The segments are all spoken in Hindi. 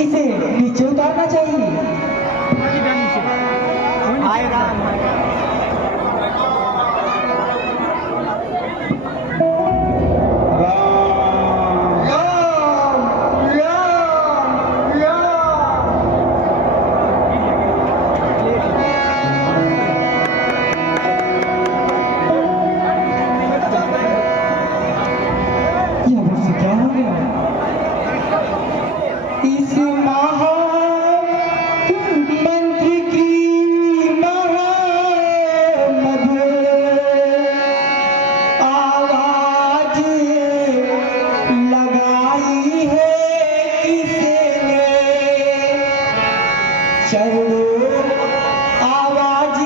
इसे नीचे उतारना चाहिए। आएगा यह मुझसे क्या हो गया? इस मंत्र की मधुर आवाज लगाई है किसने? चलो आवाज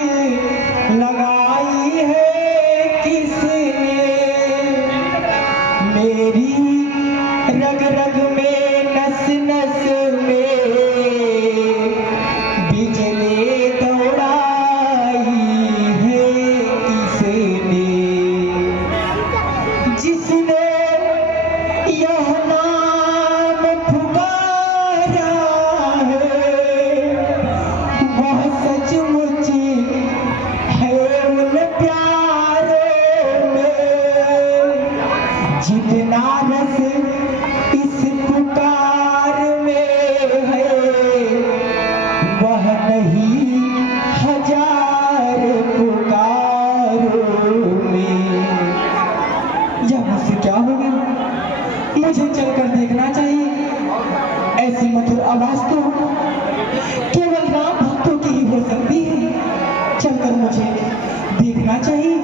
लगाई है किसने? मेरी रग रग में नस नस में बिजली दौड़ाई है किसने? जिसने यह नाम पुकारा है वह सचमुच है उन प्यारों में। जितना रस इस पुकार में है वह नहीं हजार पुकारों में। यह मुझसे क्या हो गया? मुझे चलकर देखना चाहिए। ऐसी मधुर आवाज तो केवल राम भक्तों की ही हो सकती है। चलकर मुझे देखना चाहिए।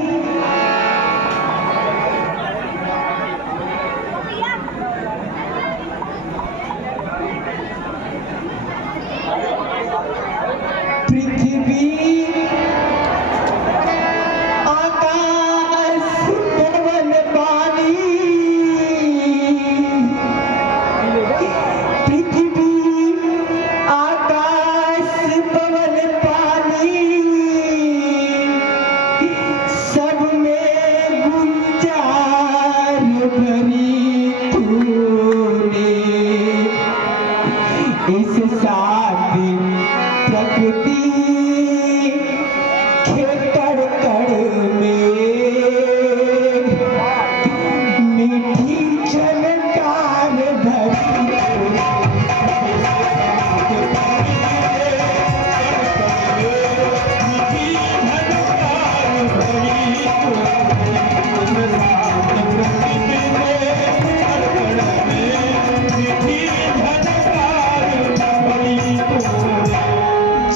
पृथ्वी आकाश पवन पानी, पृथ्वी आकाश पवन पानी सब में गुंजार भरी तूने। इस साथ प्रकृति के कड़ में मीठी झनकार भरी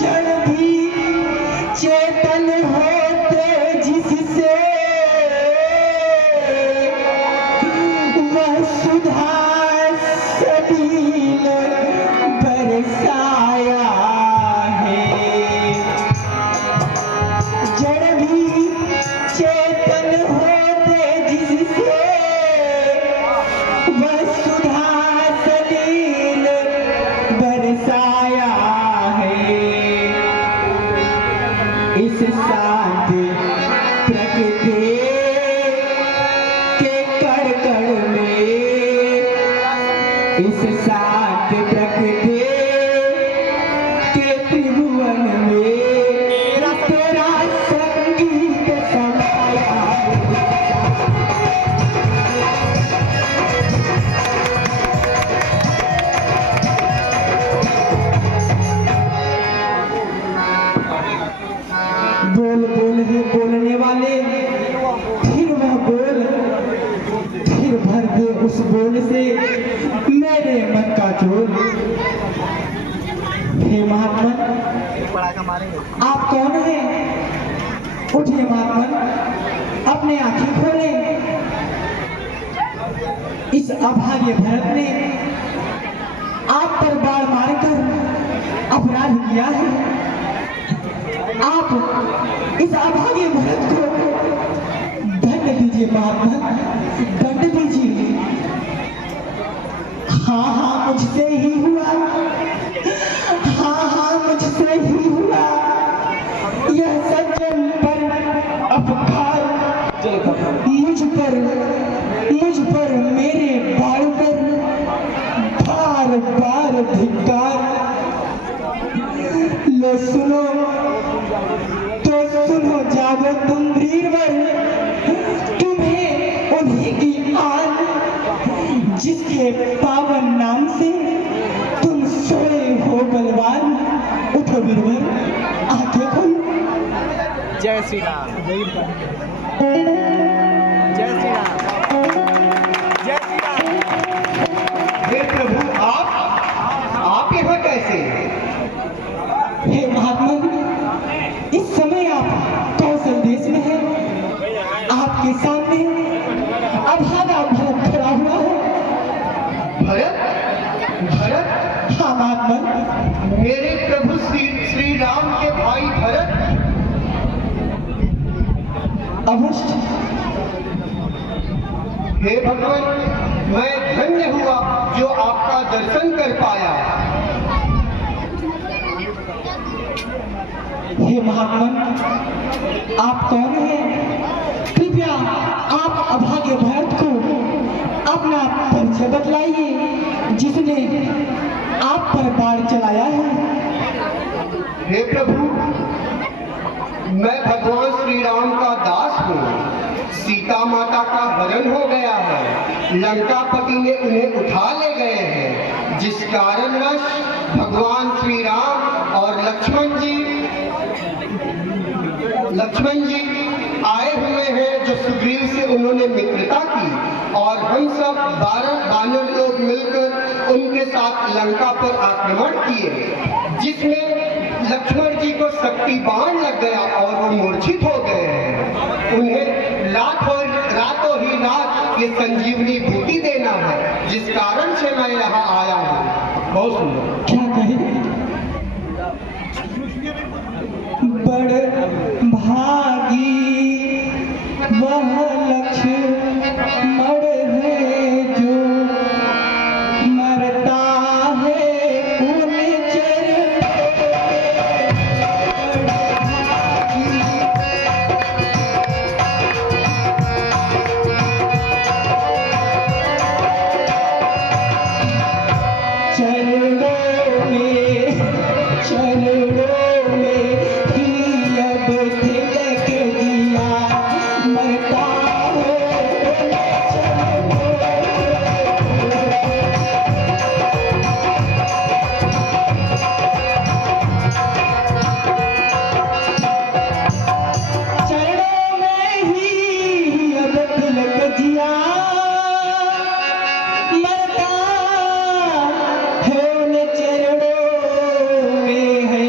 जड़ भी चेतन होते जिससे वह सुधा सबील बरसाया है। जड़ भी चेतन होते जिससे वह सुधा सलील बरसाया है। इस शांत प्रकृति के कड़ में, इस शांत प्रकृति के त्रिभुवन में तेरा संगीत समाया है। बोल बोल है बोलने वाले, फिर वह बोल, फिर भर दे उस बोल से मेरे मन का जोर। हे महात्मन, आप कौन हैं? उठे महात्मन, अपने आंखें खोले। इस अभागे भरत ने आप पर बाण मारकर अपराध किया है। आप इस अभागे भरत को दंड दीजिए महात्मन, दंड दीजिए। हाँ हाँ मुझसे ही हुआ, हाँ हाँ मुझसे ही हुआ। यह सज्जन पर अपकार मुझ पर मेरे बाल पर भार बार बार धिक्कार। लो सुनो तो सुनो, जागो तुम वीरवर, तुम्हें उन्हीं की आन, जिसके पावन नाम से तुम सोए हो बलवान। उठो वीरवर, आंखें खोलो। जय श्री राम, जय श्री राम, जय श्री राम। हे प्रभु, आप यहाँ कैसे? हे महात्मा, इस समय आप कौशल देश में हैं। आपके सामने अभागा भरत खड़ा हुआ है। भरत? हाँ महात्मा। मेरे प्रभु श्री राम के भाई भरत? अवश्य। हे भगवान, मैं धन्य हुआ जो आपका दर्शन कर पाया। हे महात्मा, आप कौन हैं? कृपया आप अभागे भरत को अपना परिचय बतलाइए, जिसने आप पर बाण चलाया है। हे प्रभु, मैं भगवान श्री राम का दास हूँ। सीता माता का हरण हो गया है, लंकापति ने उन्हें उठा ले गए हैं, जिस कारणवश भगवान श्री राम और लक्ष्मण जी आए हुए हैं, जो सुग्रीव से उन्होंने मित्रता की, और हम सब 12 वानर लोग मिलकर उनके साथ लंका पर आक्रमण किए, जिसमें लक्ष्मण जी को शक्ति बाण लग गया और वो मूर्छित हो गए हैं। उन्हें रातों ही रात ये संजीवनी बूटी देना है, जिस कारण से मैं यहाँ आया हूँ। बहुत सुंदर। क्या कहे? बड़ भागी वह लक्ष्मण है, जो मरता है उन चरणों में ही अब तिलक दिया, मरता चरणों में ही अब तिलक दिया, मरता है उन चरणों में है।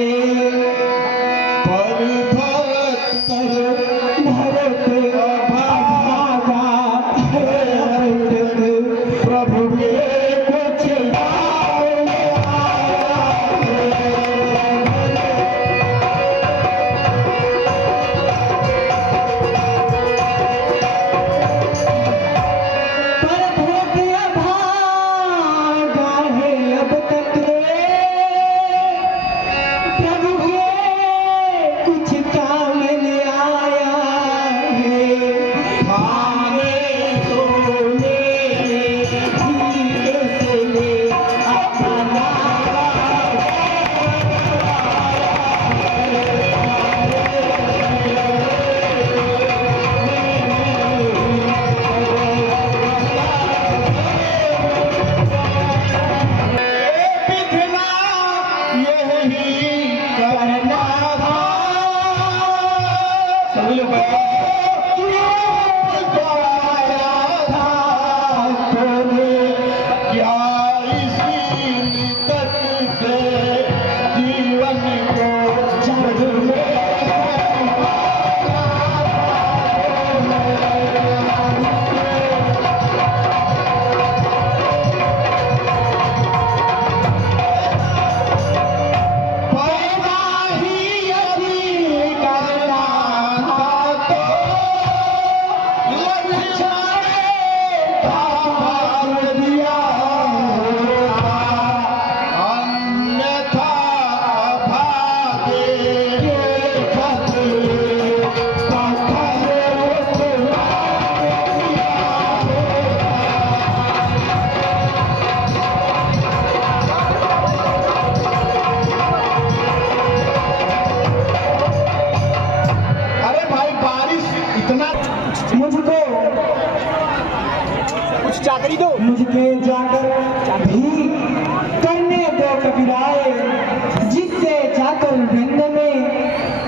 गिराए, जिससे जाकर विंद में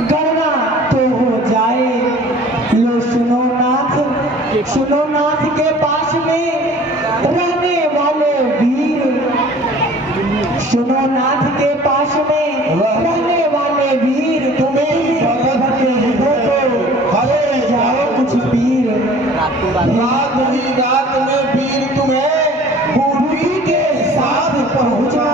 गणना तो हो जाए। लो सुनो नाथ के पास में रहने वाले वीर, सुनो नाथ के पास में रहने वाले वीर, तुम्हें भगत को हरे जाओ कुछ पीर। रात ही रात में वीर तुम्हें बूटी के साथ पहुंचा